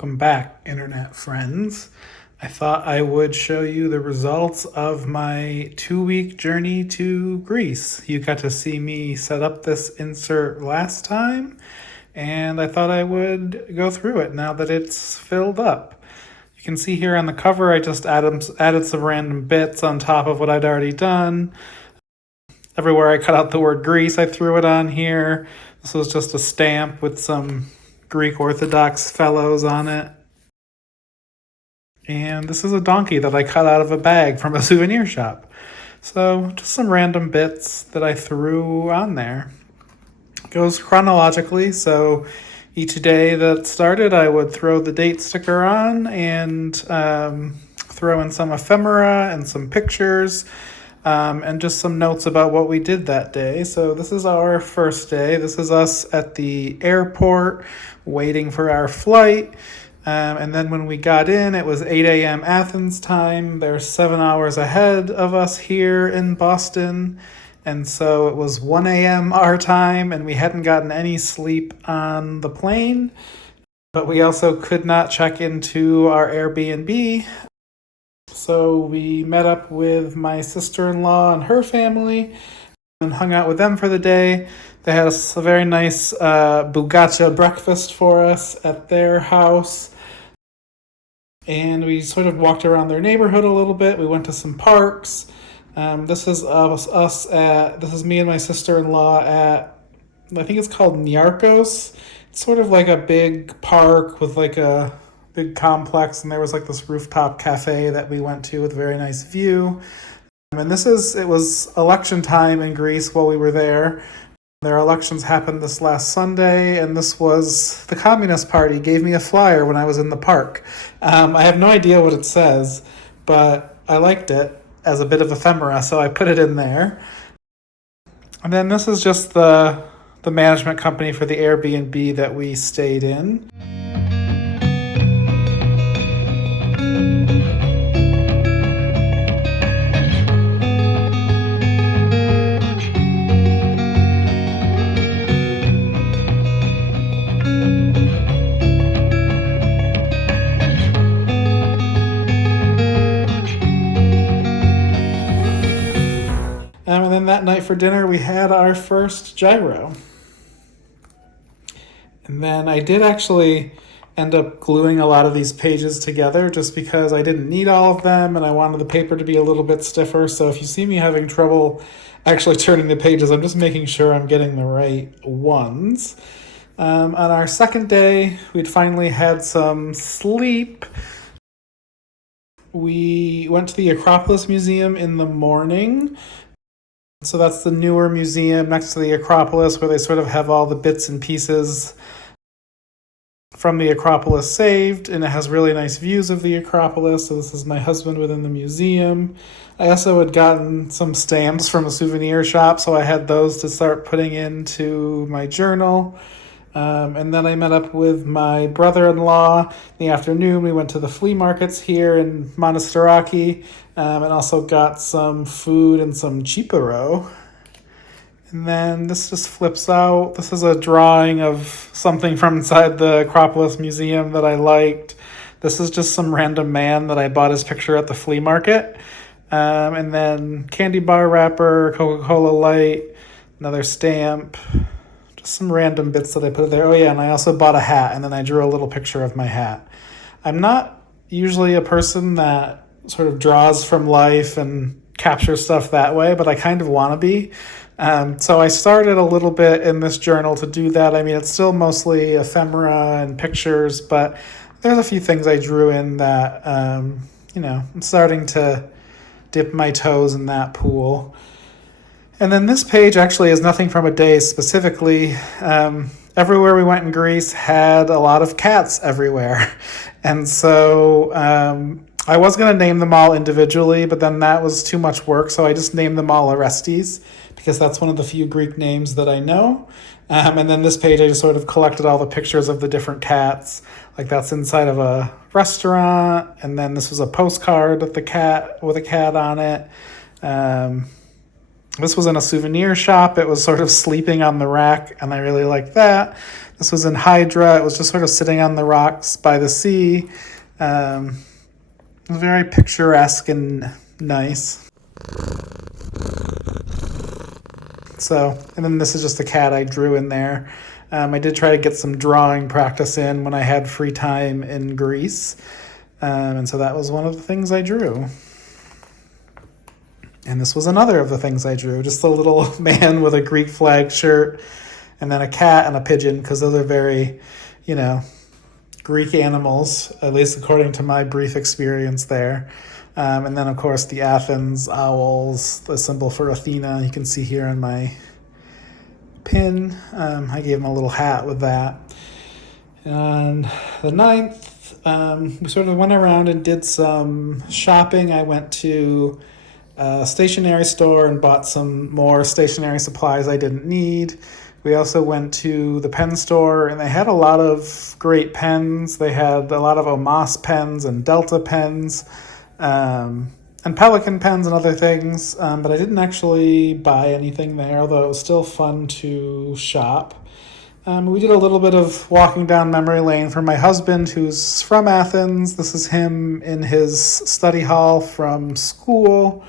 Welcome back, internet friends. I thought I would show you the results of my 2-week journey to Greece. You got to see me set up this insert last time, and I thought I would go through it now that it's filled up. You can see here on the cover I just added some random bits on top of what I'd already done. Everywhere I cut out the word Greece, I threw it on here. This was just a stamp with some Greek Orthodox fellows on it. And this is a donkey that I cut out of a bag from a souvenir shop. So just some random bits that I threw on there. It goes chronologically, so each day that started I would throw the date sticker on and throw in some ephemera and some pictures. And just some notes about what we did that day. So this is our first day. This is us at the airport waiting for our flight. And then when we got in, it was 8 a.m. Athens time. They're 7 hours ahead of us here in Boston. And so it was 1 a.m. our time, and we hadn't gotten any sleep on the plane. But we also could not check into our Airbnb. So we met up with my sister-in-law and her family and hung out with them for the day. They had a very nice bugacha breakfast for us at their house. And we sort of walked around their neighborhood a little bit. We went to some parks. This is me and my sister-in-law at, I think it's called Niarchos. It's sort of like a big park with like a big complex, and there was like this rooftop cafe that we went to with a very nice view. And it was election time in Greece while we were there. Their elections happened this last Sunday, and this was the Communist Party gave me a flyer when I was in the park. I have no idea what it says, but I liked it as a bit of ephemera, so I put it in there. And then this is just the management company for the Airbnb that we stayed in. And then that night for dinner, we had our first gyro. And then I did actually end up gluing a lot of these pages together just because I didn't need all of them and I wanted the paper to be a little bit stiffer. So if you see me having trouble actually turning the pages, I'm just making sure I'm getting the right ones. On our second day, we'd finally had some sleep. We went to the Acropolis Museum in the morning. So that's the newer museum next to the Acropolis where they sort of have all the bits and pieces from the Acropolis saved, and it has really nice views of the Acropolis. So this is my husband within the museum. I also had gotten some stamps from a souvenir shop, so I had those to start putting into my journal. And then I met up with my brother-in-law in the afternoon. We went to the flea markets here in Monastiraki, and also got some food and some chiparo. And then this just flips out. This is a drawing of something from inside the Acropolis Museum that I liked. This is just some random man that I bought his picture at the flea market. And then candy bar wrapper, Coca-Cola Light, another stamp. Just some random bits that I put there. Oh yeah, and I also bought a hat, and then I drew a little picture of my hat. I'm not usually a person that sort of draws from life and captures stuff that way, but I kind of want to be. So I started a little bit in this journal to do that. I mean, it's still mostly ephemera and pictures, but there's a few things I drew in that, I'm starting to dip my toes in that pool. And then this page actually is nothing from a day specifically. Everywhere we went in Greece had a lot of cats everywhere. And so I was going to name them all individually, but then that was too much work. So I just named them all Orestes because that's one of the few Greek names that I know. And then this page, I just sort of collected all the pictures of the different cats. Like that's inside of a restaurant. And then this was a postcard with a cat on it. This was in a souvenir shop. It was sort of sleeping on the rack, and I really liked that. This was in Hydra. It was just sort of sitting on the rocks by the sea. It was very picturesque and nice. So, and then this is just a cat I drew in there. I did try to get some drawing practice in when I had free time in Greece. And so that was one of the things I drew. And this was another of the things I drew. Just a little man with a Greek flag shirt, and then a cat and a pigeon, because those are very, Greek animals, at least according to my brief experience there. And then, of course, the Athens owls, the symbol for Athena, you can see here on my pin. I gave him a little hat with that. On the 9th, we sort of went around and did some shopping. I went to a stationery store and bought some more stationery supplies I didn't need. We also went to the pen store, and they had a lot of great pens. They had a lot of Omas pens and Delta pens, and Pelican pens and other things, but I didn't actually buy anything there, although it was still fun to shop. We did a little bit of walking down memory lane for my husband, who's from Athens. This is him in his study hall from school.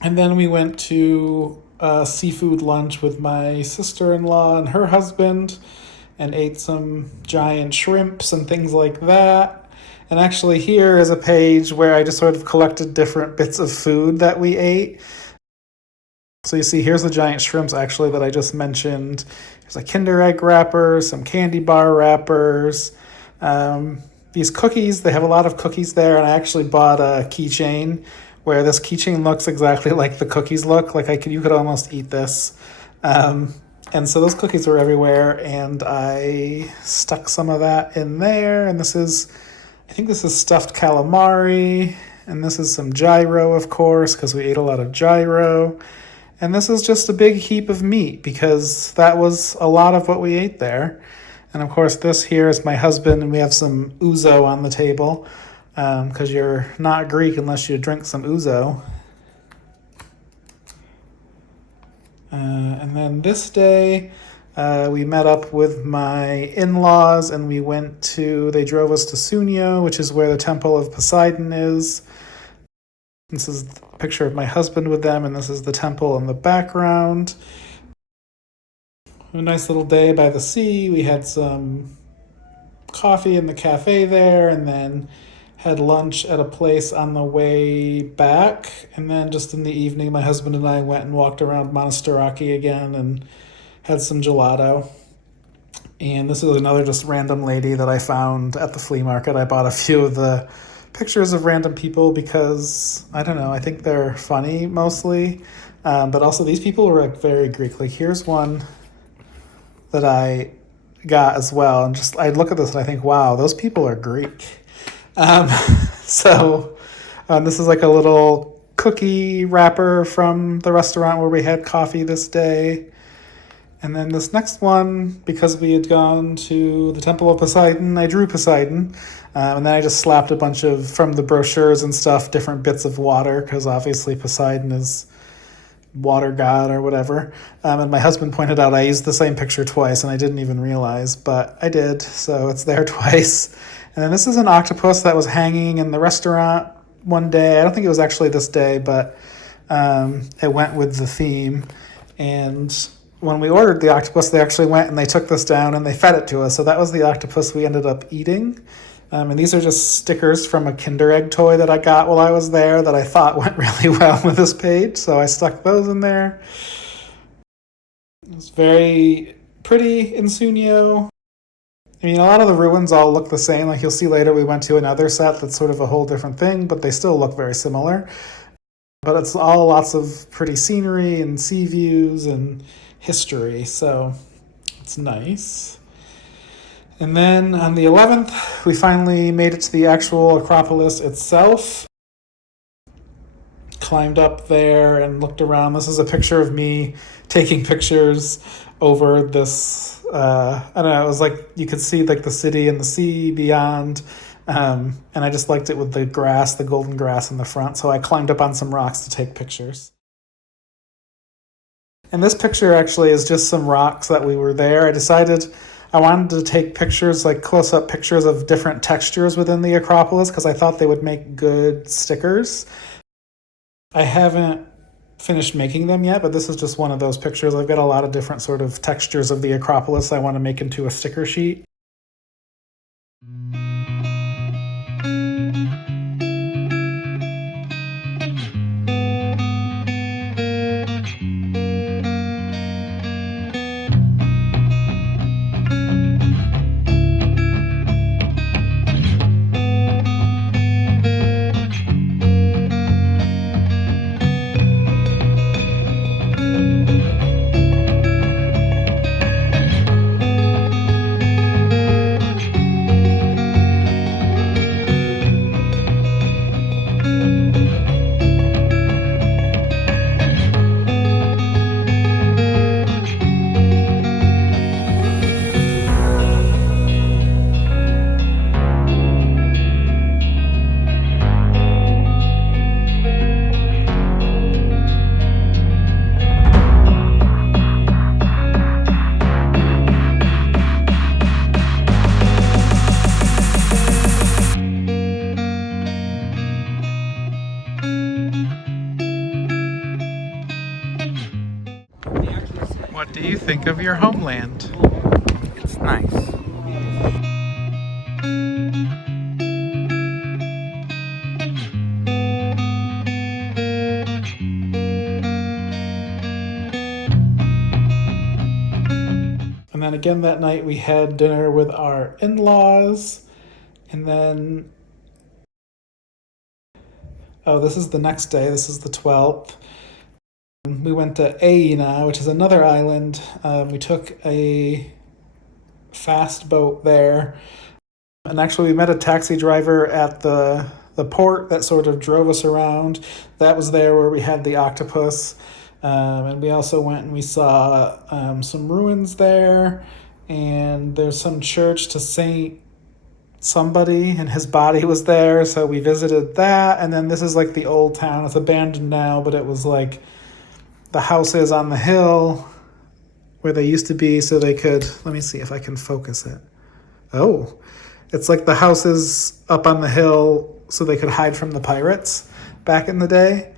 And then we went to a seafood lunch with my sister-in-law and her husband and ate some giant shrimps and things like that. And actually here is a page where I just sort of collected different bits of food that we ate. So you see, here's the giant shrimps actually that I just mentioned. There's a Kinder Egg wrapper, some candy bar wrappers, these cookies. They have a lot of cookies there, and I actually bought a keychain where this keychain looks exactly like the cookies look. Like you could almost eat this. And so those cookies were everywhere, and I stuck some of that in there. And I think this is stuffed calamari, and this is some gyro, of course, because we ate a lot of gyro. And this is just a big heap of meat, because that was a lot of what we ate there. And of course, this here is my husband, and we have some ouzo on the table, because you're not Greek unless you drink some ouzo. And then this day, we met up with my in-laws, and they drove us to Sunio, which is where the temple of Poseidon is. This is a picture of my husband with them, and this is the temple in the background. A nice little day by the sea. We had some coffee in the cafe there, and then had lunch at a place on the way back. And then just in the evening, my husband and I went and walked around Monastiraki again and had some gelato. And this is another just random lady that I found at the flea market. I bought a few of the pictures of random people because, I don't know, I think they're funny mostly. But also these people were very Greek. Like here's one that I got as well. And just I look at this and I think, wow, those people are Greek. So this is like a little cookie wrapper from the restaurant where we had coffee this day. And then this next one, because we had gone to the Temple of Poseidon, I drew Poseidon. And then I just slapped a bunch of, from the brochures and stuff, different bits of water, because obviously Poseidon is water god or whatever. And my husband pointed out I used the same picture twice, and I didn't even realize, but I did, so it's there twice. And then this is an octopus that was hanging in the restaurant one day. I don't think it was actually this day, but it went with the theme. And when we ordered the octopus, they actually went and they took this down and they fed it to us. So that was the octopus we ended up eating. And these are just stickers from a Kinder Egg toy that I got while I was there that I thought went really well with this page. So I stuck those in there. It's very pretty in Sunio. I mean, a lot of the ruins all look the same. Like you'll see later, we went to another set that's sort of a whole different thing, but they still look very similar. But it's all lots of pretty scenery and sea views and history, so it's nice. And then on the 11th, we finally made it to the actual Acropolis itself. Climbed up there and looked around. This is a picture of me taking pictures over this, I don't know, it was like you could see like the city and the sea beyond. And I just liked it with the grass, the golden grass in the front. So I climbed up on some rocks to take pictures. And this picture actually is just some rocks that we were there. I decided I wanted to take pictures, like close-up pictures of different textures within the Acropolis because I thought they would make good stickers. I haven't finished making them yet, but this is just one of those pictures. I've got a lot of different sort of textures of the Acropolis I want to make into a sticker sheet. What do you think of your homeland? It's nice. And then again that night we had dinner with our in-laws. And then, oh, this is the next day. This is the 12th. We went to Aina, which is another island. We took a fast boat there. And actually we met a taxi driver at the port that sort of drove us around. That was there where we had the octopus. And we also went and we saw some ruins there. And there's some church to Saint somebody, and his body was there. So we visited that. And then this is like the old town. It's abandoned now, but it was like the houses on the hill where they used to be so they could, let me see if I can focus it. Oh, it's like the houses up on the hill so they could hide from the pirates back in the day.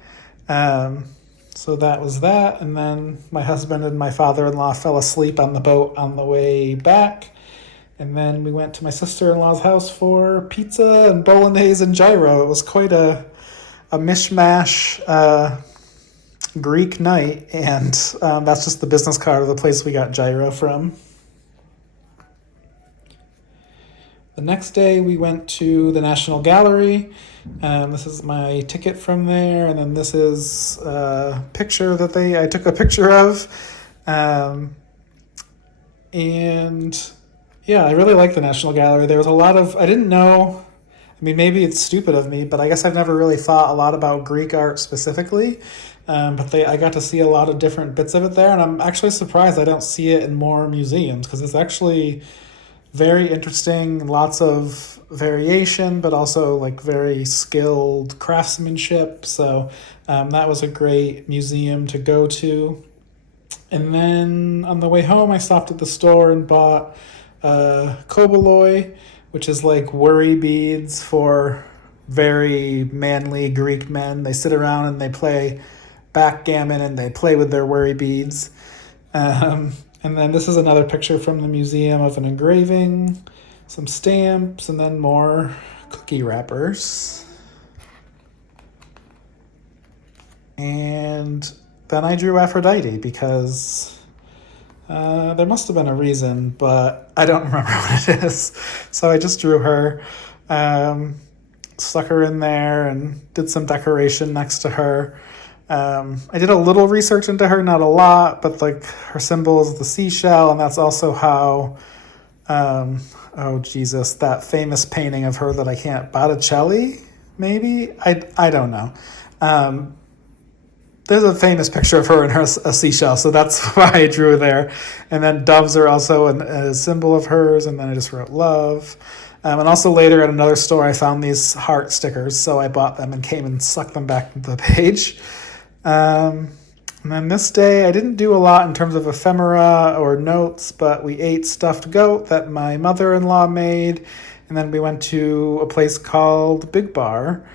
So that was that. And then my husband and my father-in-law fell asleep on the boat on the way back. And then we went to my sister-in-law's house for pizza and bolognese and gyro. It was quite a mishmash Greek night, and that's just the business card of the place we got gyro from. The next day we went to the National Gallery. This is my ticket from there, and then this is a picture that I took a picture of. And yeah, I really like the National Gallery. There was a lot of, I didn't know, I mean, maybe it's stupid of me, but I guess I've never really thought a lot about Greek art specifically. But I got to see a lot of different bits of it there, and I'm actually surprised I don't see it in more museums because it's actually very interesting, lots of variation, but also like very skilled craftsmanship. So that was a great museum to go to. And then on the way home, I stopped at the store and bought koboloi, which is like worry beads for very manly Greek men. They sit around and they play backgammon and they play with their worry beads. And then this is another picture from the museum of an engraving, some stamps, and then more cookie wrappers. And then I drew Aphrodite because there must have been a reason, but I don't remember what it is. So I just drew her, stuck her in there, and did some decoration next to her. I did a little research into her, not a lot, but like her symbol is the seashell, and that's also how, oh Jesus, that famous painting of her that I can't, Botticelli, maybe? I don't know. There's a famous picture of her and a seashell, so that's why I drew there. And then doves are also a symbol of hers, and then I just wrote love. And also later at another store, I found these heart stickers, so I bought them and came and stuck them back into the page. And then this day, I didn't do a lot in terms of ephemera or notes, but we ate stuffed goat that my mother-in-law made, and then we went to a place called Big Bar.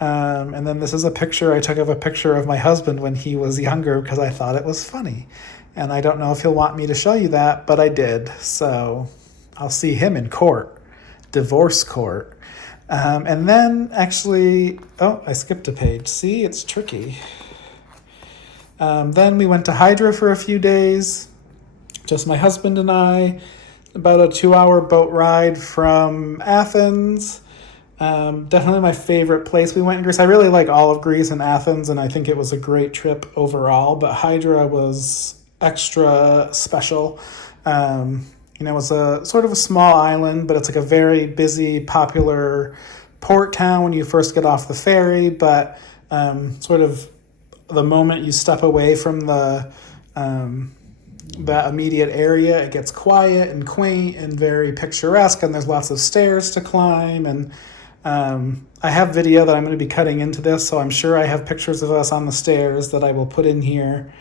And then this is a picture I took of a picture of my husband when he was younger because I thought it was funny. And I don't know if he'll want me to show you that, but I did. So I'll see him in court, divorce court. And then actually, oh, I skipped a page. See, it's tricky. Then we went to Hydra for a few days, just my husband and I, about a 2-hour boat ride from Athens. Definitely my favorite place we went in Greece. I really like all of Greece and Athens, and I think it was a great trip overall, but Hydra was extra special. It's a sort of a small island, but it's like a very busy, popular port town when you first get off the ferry, but sort of the moment you step away from that immediate area, it gets quiet and quaint and very picturesque, and there's lots of stairs to climb. And I have video that I'm going to be cutting into this, so I'm sure I have pictures of us on the stairs that I will put in here.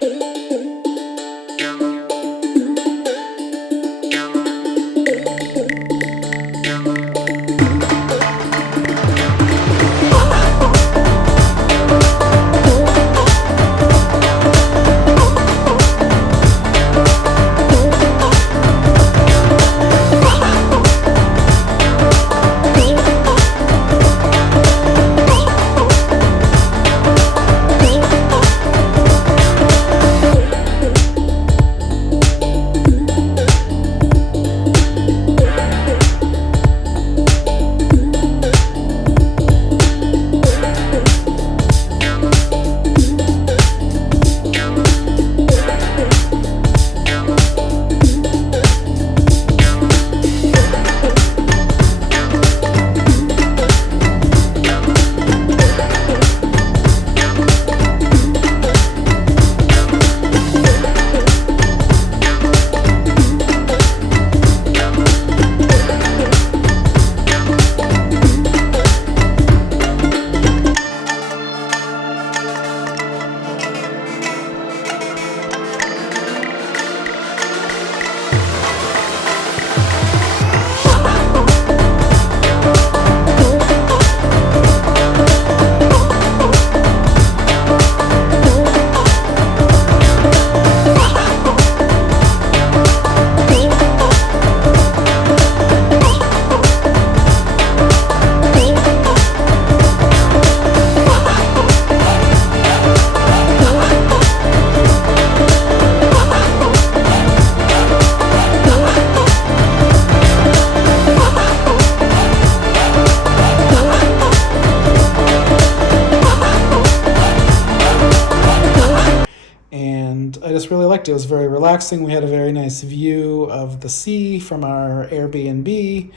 I just really liked it. It was very relaxing. We had a very nice view of the sea from our Airbnb,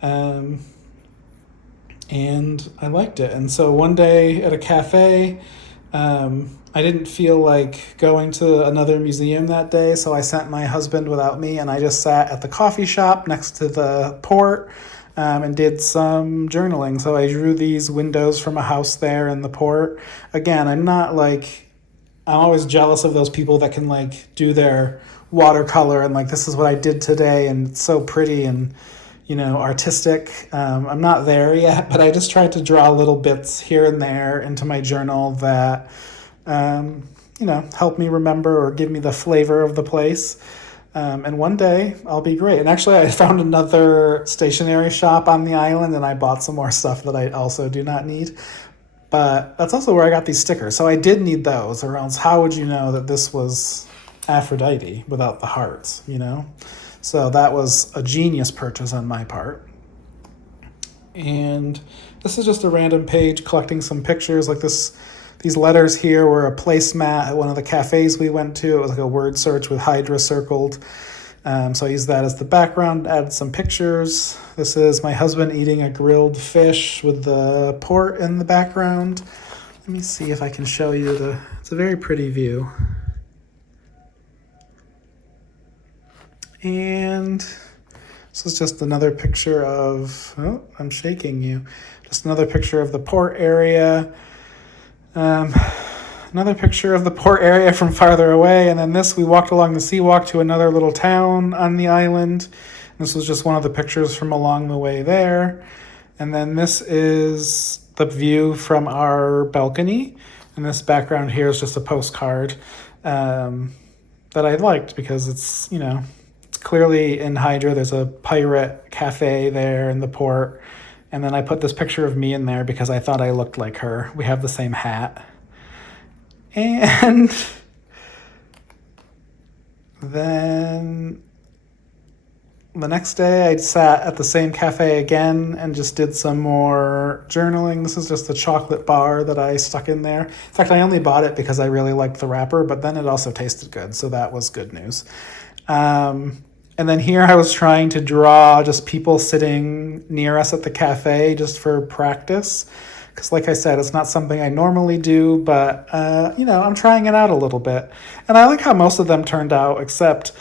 and I liked it. And so one day at a cafe, I didn't feel like going to another museum that day, so I sent my husband without me, and I just sat at the coffee shop next to the port and did some journaling. So I drew these windows from a house there in the port. Again, I'm always jealous of those people that can do their watercolor and this is what I did today, and it's so pretty and artistic. I'm not there yet, but I just tried to draw little bits here and there into my journal that help me remember or give me the flavor of the place. And one day I'll be great. And actually, I found another stationery shop on the island, and I bought some more stuff that I also do not need. But that's also where I got these stickers. So I did need those, or else how would you know that this was Aphrodite without the hearts, So that was a genius purchase on my part. And this is just a random page collecting some pictures. These letters here were a placemat at one of the cafes we went to. It was a word search with Hydra circled. So I used that as the background, added some pictures. This is my husband eating a grilled fish with the port in the background. Let me see if I can show you it's a very pretty view. And this is just another picture of, I'm shaking you. Just another picture of the port area. another picture of the port area from farther away. And then this, we walked along the seawalk to another little town on the island. This was just one of the pictures from along the way there. And then this is the view from our balcony. And this background here is just a postcard that I liked because it's, you know, it's clearly in Hydra. There's a pirate cafe there in the port. And then I put this picture of me in there because I thought I looked like her. We have the same hat. And then the next day I sat at the same cafe again and just did some more journaling. This is just a chocolate bar that I stuck in there. In fact, I only bought it because I really liked the wrapper, but then it also tasted good, so that was good news. And then here I was trying to draw just people sitting near us at the cafe just for practice. Because like I said, it's not something I normally do, but, you know, I'm trying it out a little bit. And I like how most of them turned out, except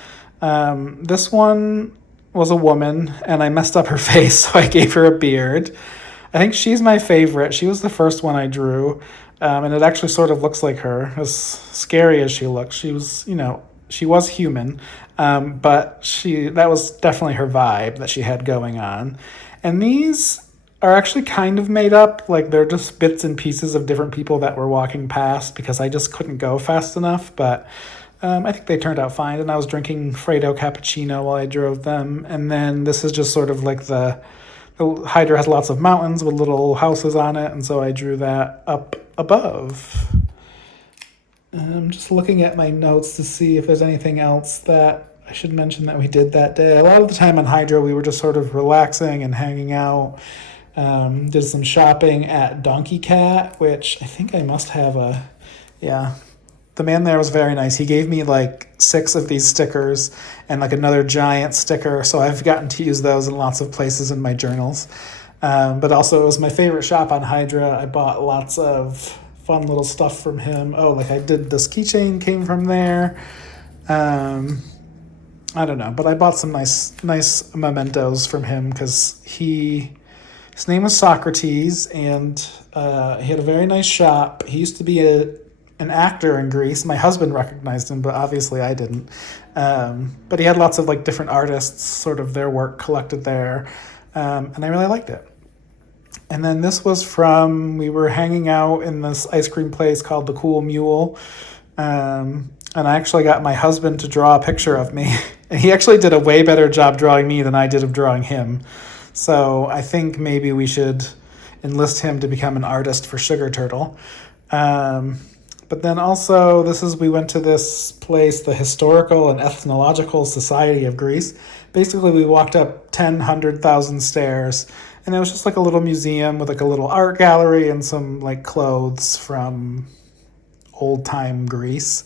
this one was a woman, and I messed up her face, so I gave her a beard. I think she's my favorite. She was the first one I drew, and it actually sort of looks like her, as scary as she looked. She was, you know, she was human, but that was definitely her vibe that she had going on. And these are actually kind of made up, like they're just bits and pieces of different people that were walking past because I just couldn't go fast enough, but I think they turned out fine. And I was drinking Fredo cappuccino while I drove them. And then this is just sort of like the Hydra has lots of mountains with little houses on it, and so I drew that up above. I'm just looking at my notes to see if there's anything else that I should mention that we did that day. A lot of the time on Hydra, we were just sort of relaxing and hanging out. Did some shopping at Donkey Cat, which I think I must have yeah. The man there was very nice. He gave me like 6 of these stickers and like another giant sticker, so I've gotten to use those in lots of places in my journals. But also it was my favorite shop on Hydra. I bought lots of fun little stuff from him. Oh, like I did this keychain came from there. I don't know, but I bought some nice mementos from him because his name was Socrates, and he had a very nice shop. He used to be an actor in Greece. My husband recognized him, but obviously I didn't. But he had lots of like different artists, sort of their work collected there, and I really liked it. And then this was we were hanging out in this ice cream place called The Cool Mule. And I actually got my husband to draw a picture of me. And he actually did a way better job drawing me than I did of drawing him. So I think maybe we should enlist him to become an artist for Sugar Turtle. But then also, we went to this place, the Historical and Ethnological Society of Greece. Basically, we walked up 100,000 stairs, and it was just like a little museum with like a little art gallery and some like clothes from old-time Greece.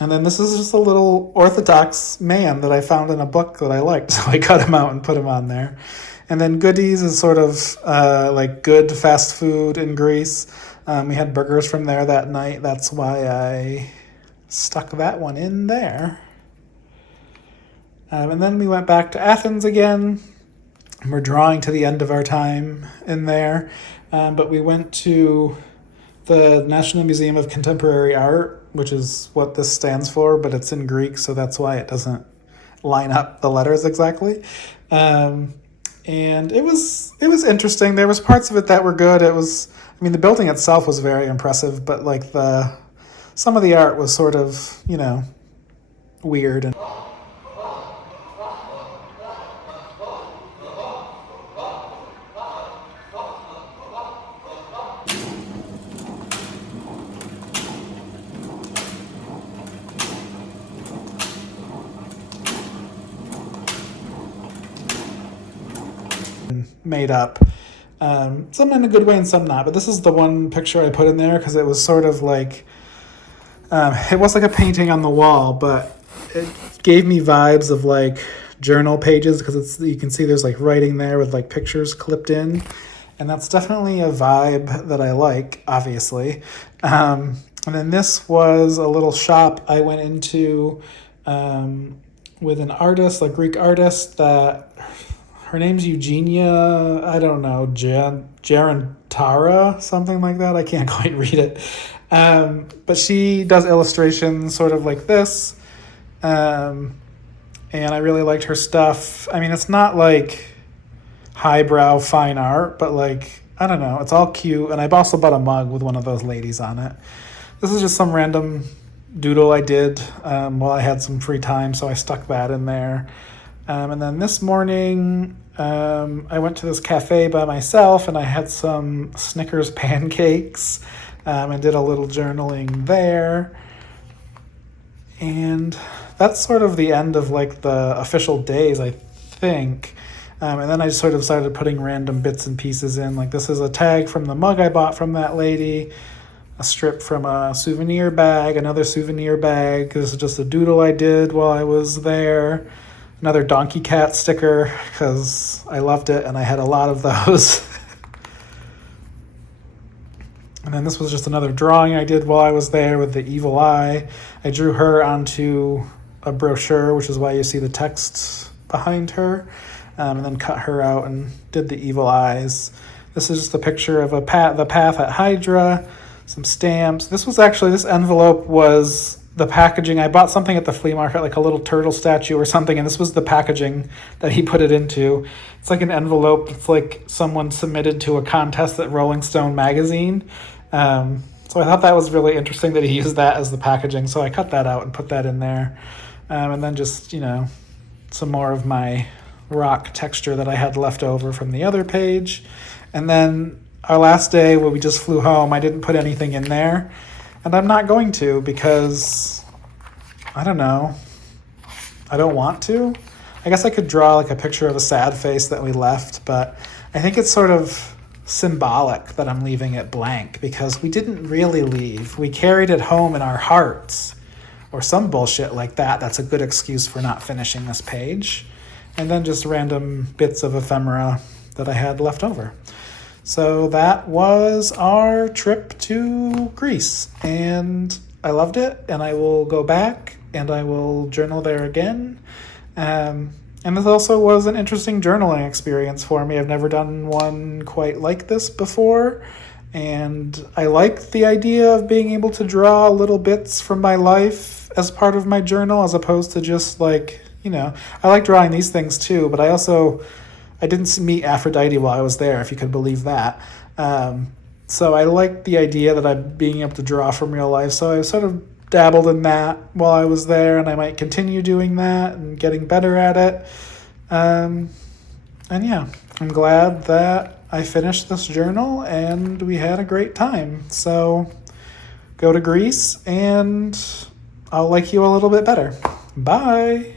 And then this is just a little Orthodox man that I found in a book that I liked, so I cut him out and put him on there. And then Goodies is sort of like good fast food in Greece. We had burgers from there that night. That's why I stuck that one in there. And then we went back to Athens again. We're drawing to the end of our time in there. But we went to the National Museum of Contemporary Art, which is what this stands for, but it's in Greek, so that's why it doesn't line up the letters exactly. And it was interesting. There was parts of it that were good. The building itself was very impressive, but like some of the art was sort of, weird and made up. Some in a good way and some not, but this is the one picture I put in there because it was sort of like it was like a painting on the wall, but it gave me vibes of like journal pages because you can see there's like writing there with like pictures clipped in, and that's definitely a vibe that I like, obviously. And then this was a little shop I went into with an artist, a Greek artist that her name's Eugenia, I don't know, Gerontopoulos Tara, something like that. I can't quite read it. But she does illustrations sort of like this. And I really liked her stuff. I mean, it's not like highbrow fine art, but like, I don't know, it's all cute. And I also bought a mug with one of those ladies on it. This is just some random doodle I did while I had some free time, so I stuck that in there. And then this morning, I went to this cafe by myself and I had some Snickers pancakes and did a little journaling there. And that's sort of the end of like the official days, I think. And then I just sort of started putting random bits and pieces in. Like this is a tag from the mug I bought from that lady, a strip from a souvenir bag, another souvenir bag. This is just a doodle I did while I was there. Another donkey cat sticker because I loved it and I had a lot of those. And then this was just another drawing I did while I was there with the evil eye. I drew her onto a brochure, which is why you see the text behind her, and then cut her out and did the evil eyes. This is just a picture of the path at Hydra, some stamps. This envelope was the packaging. I bought something at the flea market, like a little turtle statue or something, and this was the packaging that he put it into. It's like an envelope. It's like someone submitted to a contest at Rolling Stone magazine. So I thought that was really interesting that he used that as the packaging. So I cut that out and put that in there. And then just, some more of my rock texture that I had left over from the other page. And then our last day where we just flew home, I didn't put anything in there. And I'm not going to because, I don't know, I don't want to. I guess I could draw like a picture of a sad face that we left, but I think it's sort of symbolic that I'm leaving it blank because we didn't really leave. We carried it home in our hearts or some bullshit like that. That's a good excuse for not finishing this page. And then just random bits of ephemera that I had left over. So that was our trip to Greece, and I loved it, and I will go back, and I will journal there again. And this also was an interesting journaling experience for me. I've never done one quite like this before, and I like the idea of being able to draw little bits from my life as part of my journal, as opposed to just like, I like drawing these things too, but I didn't meet Aphrodite while I was there, if you could believe that. So I like the idea that I'm being able to draw from real life. So I sort of dabbled in that while I was there, and I might continue doing that and getting better at it. And yeah, I'm glad that I finished this journal and we had a great time. So go to Greece and I'll like you a little bit better. Bye.